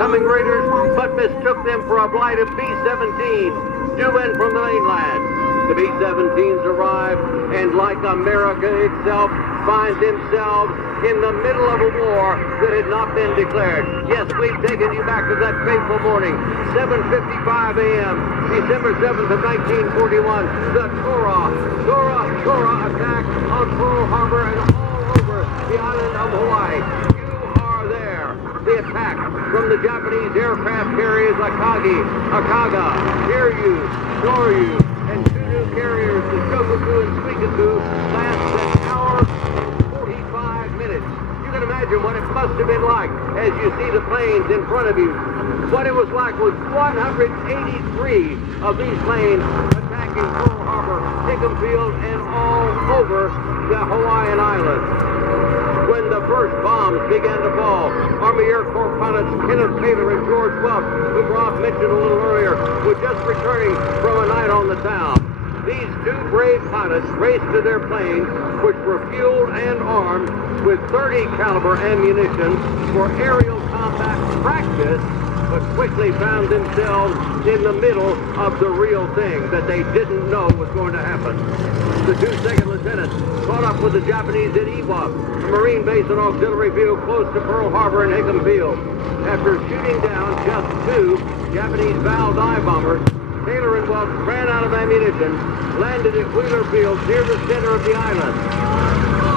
incoming raiders, but mistook them for a flight of B-17 due in from the mainland. The B-17s arrive and, like America itself, find themselves in the middle of a war that had not been declared. Yes, we've taken you back to that fateful morning, 7:55 a.m., December 7th of 1941. The Tora attack on Pearl Harbor and all over the island of Hawaii. You are there. The attack from the Japanese aircraft carriers Akaga, Kiryu, Noryu, and two new carriers, the Shogaku and Suikoku, last an hour and 45 minutes. You can imagine what it must have been like as you see the planes in front of you. What it was like was 183 of these planes attacking Pearl Harbor, Hickam Field, and all over the Hawaiian Islands. When the first bombs began to fall, Army Air Corps pilots Kenneth Taylor and George Welch, who Ross mentioned a little earlier, were just returning from a night on the town. These two brave pilots raced to their planes, which were fueled and armed with .30 caliber ammunition for aerial combat practice, but quickly found themselves in the middle of the real thing that they didn't know was going to happen. The two second lieutenants caught up with the Japanese at Iwak, a Marine base and auxiliary field close to Pearl Harbor and Hickam Field. After shooting down just two Japanese Val dive bombers, Taylor and Welch ran out of ammunition, landed at Wheeler Field near the center of the island.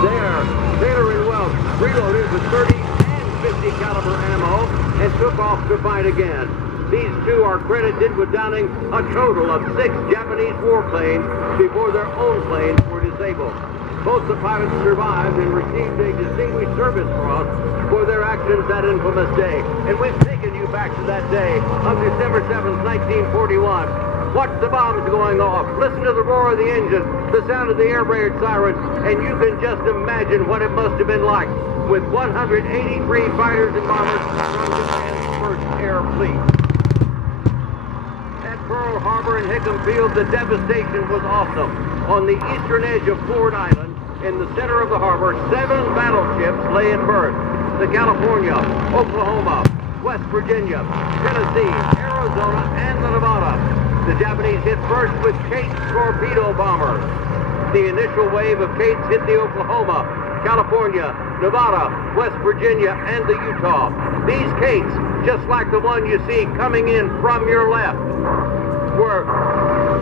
There, Taylor and Welch reloaded with .30 and .50 caliber ammo and took off to fight again. These two are credited with downing a total of 6 Japanese warplanes before their own planes were disabled. Both the pilots survived and received a Distinguished Service Cross for their actions that infamous day. And we've taken you back to that day of December 7th, 1941. Watch the bombs going off. Listen to the roar of the engine, the sound of the air raid sirens, and you can just imagine what it must have been like with 183 fighters and bombers from Japan's First Air Fleet. At Pearl Harbor and Hickam Field, the devastation was awesome. On the eastern edge of Ford Island, in the center of the harbor, 7 battleships lay in berth. The California, Oklahoma, West Virginia, Tennessee, Arizona, and the Nevada. The Japanese hit first with Kate's torpedo bombers. The initial wave of Kate's hit the Oklahoma, California, Nevada, West Virginia, and the Utah. These Kates, just like the one you see coming in from your left, were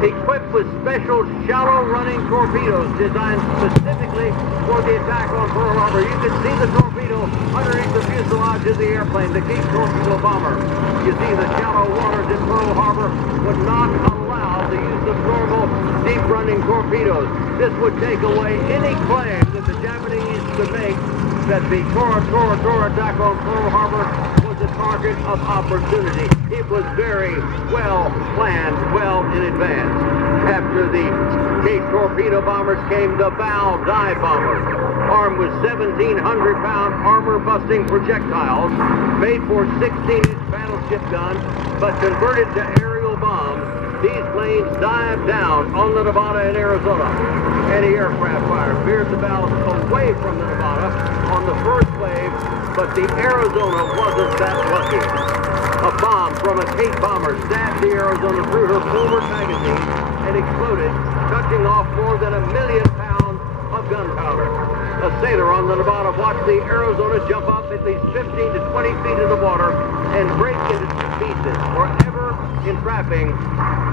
equipped with special shallow-running torpedoes designed specifically for the attack on Pearl Harbor. You can see the torpedo underneath the fuselage of the airplane, the Cape torpedo bomber. You see the shallow waters in Pearl Harbor would not allow the use of normal deep-running torpedoes. This would take away any claim that the Japanese could make that the Tora attack on Pearl Harbor was a target of opportunity. It was very well planned, well in advance. After the Cape torpedo bombers came the Val dive bombers, armed with 1,700-pound armor-busting projectiles made for 16-inch battleship guns, but converted to aerial bombs. These planes dived down on the Nevada and Arizona. Anti-aircraft fire veered the Vals away from the Nevada on the first wave, but the Arizona wasn't that lucky. A bomb from a Cape bomber stabbed the Arizona through her forward magazine and exploded, touching off more than 1 million pounds of gunpowder. A sailor on the Nevada watched the Arizona jump up at least 15 to 20 feet in the water and break into pieces, forever entrapping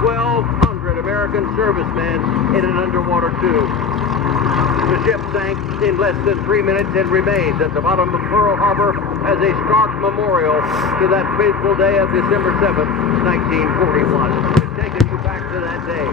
1,200 American servicemen in an underwater tube. The ship sank in less than 3 minutes and remains at the bottom of Pearl Harbor as a stark memorial to that fateful day of December 7th, 1941. We've taken you back to that day.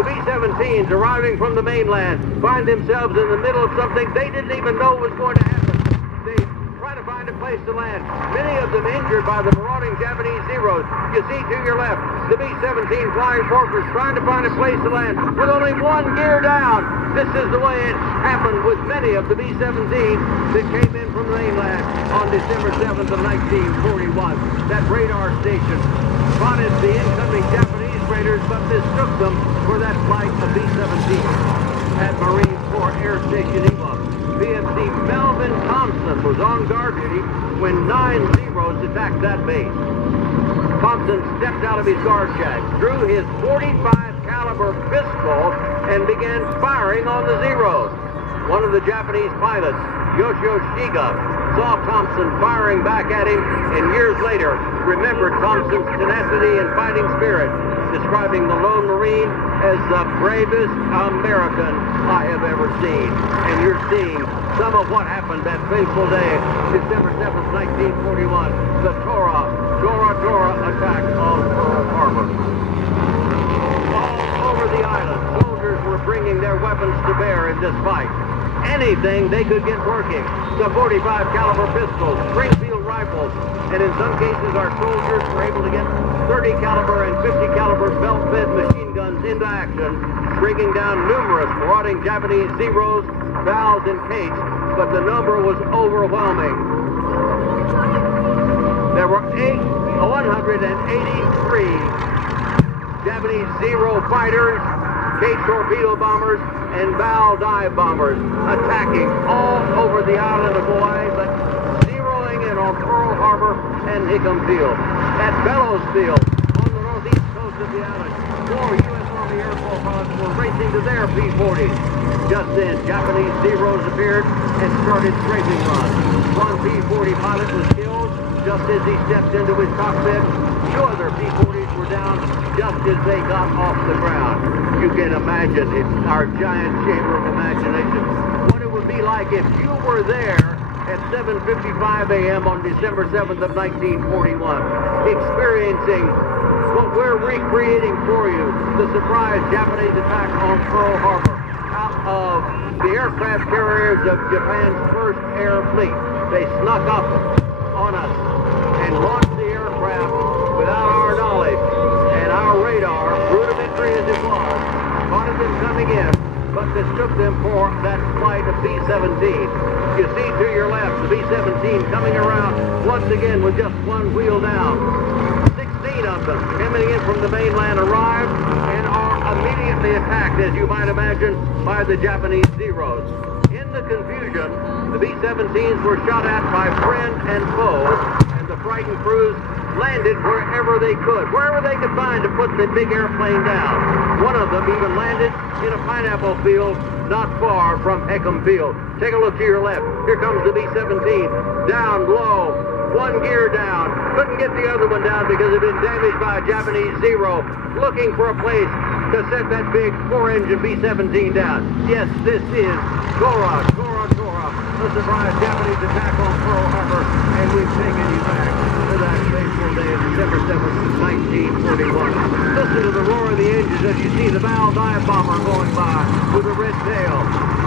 The B-17s arriving from the mainland find themselves in the middle of something they didn't even know was going to happen. They try to find a place to land. Many of them injured by the marauding Japanese Zeros. You see to your left, the B-17 flying fortress trying to find a place to land with only one gear down. This is the way it happened with many of the B-17s that came in from the mainland on December 7th of 1941. That radar station spotted the incoming Japanese raiders but mistook them for that flight of B-17. At Marine Corps Air Station Iwak, PFC Melvin Thompson was on guard duty when 9 Zeros attacked that base. Thompson stepped out of his guard shack, drew his .45 caliber pistol, and began firing on the Zeros. One of the Japanese pilots, Yoshio Shiga, saw Thompson firing back at him, and years later remembered Thompson's tenacity and fighting spirit, describing the lone Marine as the bravest American I have ever seen. And you're seeing some of what happened that fateful day, December 7th, 1941, the Tora attack on Pearl Harbor. All over the island, soldiers were bringing their weapons to bear in this fight. Anything they could get working. The .45 caliber pistols, Springfield rifles, and in some cases our soldiers were able to get 30 caliber and 50 caliber belt-fed machine guns into action, bringing down numerous marauding Japanese Zeros, valves, and Kates, but the number was overwhelming. There were 183 Japanese Zero fighters, Kate torpedo bombers, and Val dive bombers attacking all over the island of Hawaii, but zeroing in on Pearl Harbor and Hickam Field. At Bellows Field, on the northeast coast of the island, 4 U.S. Army Air Force pilots were racing to their P-40s. Just then, Japanese Zeros appeared and started strafing runs. One P-40 pilot was killed just as he stepped into his cockpit. 2 other P-40s were down just as they got off the ground. You can imagine, it's our giant chamber of imagination, what it would be like if you were there at 7:55 a.m. on December 7th of 1941, experiencing what we're recreating for you, the surprise Japanese attack on Pearl Harbor out of the aircraft carriers of Japan's first air fleet. They snuck up on us and launched the aircraft without our knowledge, and our radar, rudimentary as it was, spotted them coming in, but mistook them for that flight of B-17. You see to your left, the B-17 coming around once again with just one wheel down. 16 of them coming in from the mainland arrived and are immediately attacked, as you might imagine, by the Japanese Zeros. In the confusion, the B-17s were shot at by friend and foe, and the frightened crews landed wherever they could find to put the big airplane down. One of them even landed in a pineapple field not far from Hickam Field. Take a look to your left. Here comes the B-17, down low, one gear down. Couldn't get the other one down because it had been damaged by a Japanese Zero, looking for a place to set that big 4-engine B-17 down. Yes, this is Tora, the surprise Japanese attack on Pearl Harbor, and we've taken you back to that fateful day of December 7th, 1941. Listen to the roar of the engines as you see the Val dive bomber going by with a red tail,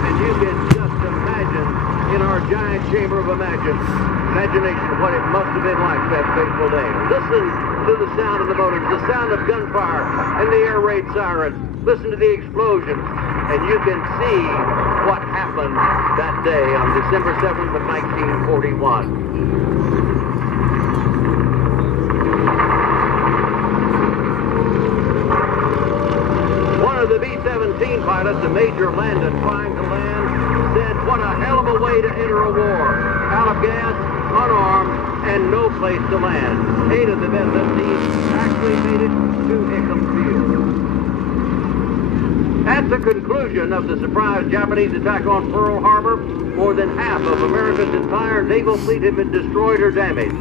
and you can just imagine in our giant chamber of imagination what it must have been like that fateful day. Listen to the sound of the motors, the sound of gunfire, and the air raid sirens. Listen to the explosions, and you can see what happened that day on December 7th of 1941. One of the B-17 pilots, a Major Landon, trying to land, said, "What a hell of a way to enter a war. Out of gas, unarmed, and no place to land." 8 of the B-17s actually made it to Hickam Field. At the conclusion of the surprise Japanese attack on Pearl Harbor, more than half of America's entire naval fleet had been destroyed or damaged.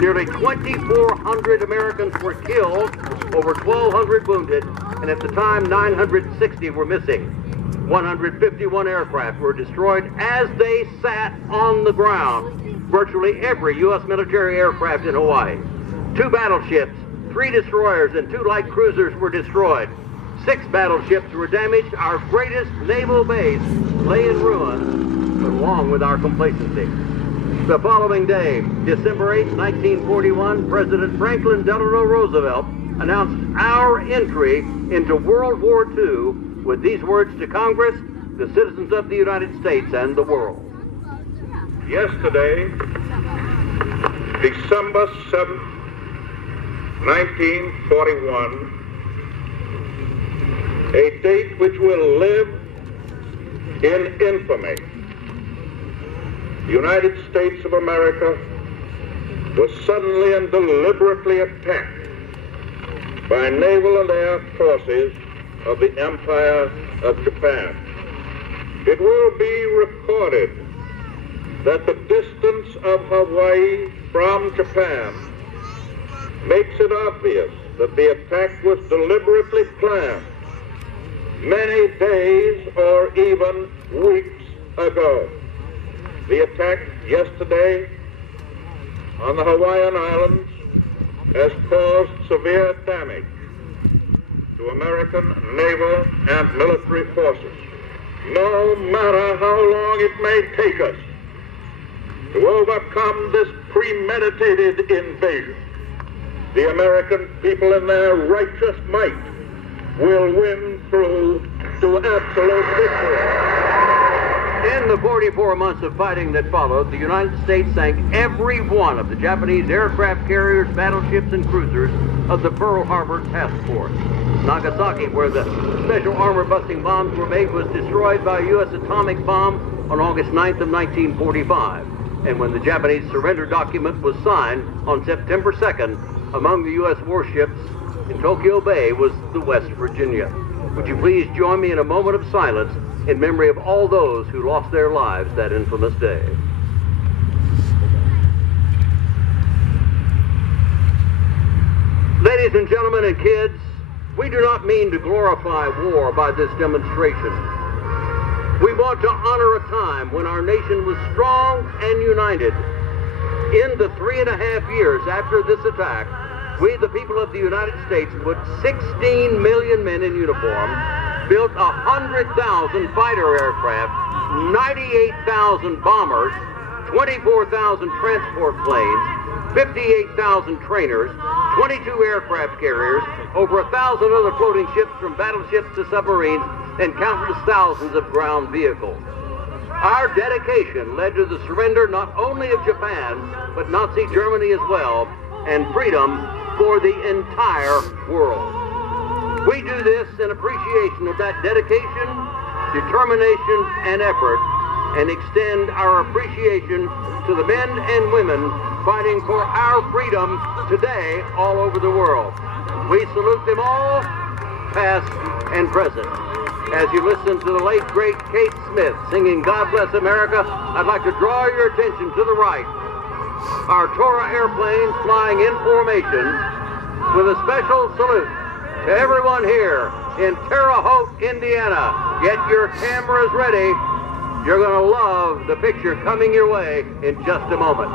Nearly 2,400 Americans were killed, over 1,200 wounded, and at the time 960 were missing. 151 aircraft were destroyed as they sat on the ground. Virtually every U.S. military aircraft in Hawaii. 2 battleships, 3 destroyers, and 2 light cruisers were destroyed. 6 battleships were damaged. Our greatest naval base lay in ruins, but along with our complacency. The following day, December 8, 1941, President Franklin Delano Roosevelt announced our entry into World War II with these words to Congress, the citizens of the United States, and the world. Yesterday, December 7th, 1941, a date which will live in infamy, the United States of America was suddenly and deliberately attacked by naval and air forces of the Empire of Japan. It will be recorded that the distance of Hawaii from Japan makes it obvious that the attack was deliberately planned many days or even weeks ago. The attack yesterday on the Hawaiian Islands has caused severe damage to American naval and military forces. No matter how long it may take us to overcome this premeditated invasion, the American people in their righteous might will win through to absolute victory. In the 44 months of fighting that followed, the United States sank every one of the Japanese aircraft carriers, battleships, and cruisers of the Pearl Harbor Task Force. Nagasaki, where the special armor-busting bombs were made, was destroyed by a U.S. atomic bomb on August 9th of 1945. And when the Japanese surrender document was signed on September 2nd, among the U.S. warships in Tokyo Bay was the West Virginia. Would you please join me in a moment of silence in memory of all those who lost their lives that infamous day. Ladies and gentlemen and kids, we do not mean to glorify war by this demonstration. We want to honor a time when our nation was strong and united. In the 3.5 years after this attack, we, the people of the United States, put 16 million men in uniform, built 100,000 fighter aircraft, 98,000 bombers, 24,000 transport planes, 58,000 trainers, 22 aircraft carriers, over 1,000 other floating ships from battleships to submarines, and countless thousands of ground vehicles. Our dedication led to the surrender not only of Japan, but Nazi Germany as well, and freedom for the entire world. We do this in appreciation of that dedication, determination, and effort, and extend our appreciation to the men and women fighting for our freedom today all over the world. We salute them all, past and present. As you listen to the late, great Kate Smith singing God Bless America, I'd like to draw your attention to the right. Our Tora airplanes flying in formation with a special salute to everyone here in Terre Haute, Indiana. Get your cameras ready. You're going to love the picture coming your way in just a moment.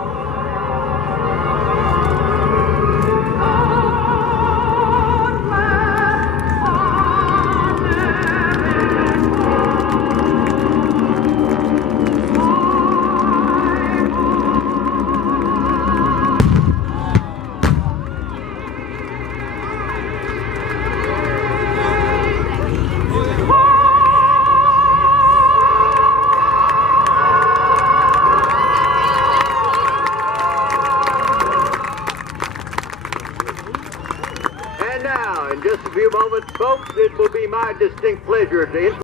In just a few moments, folks, it will be my distinct pleasure to introduce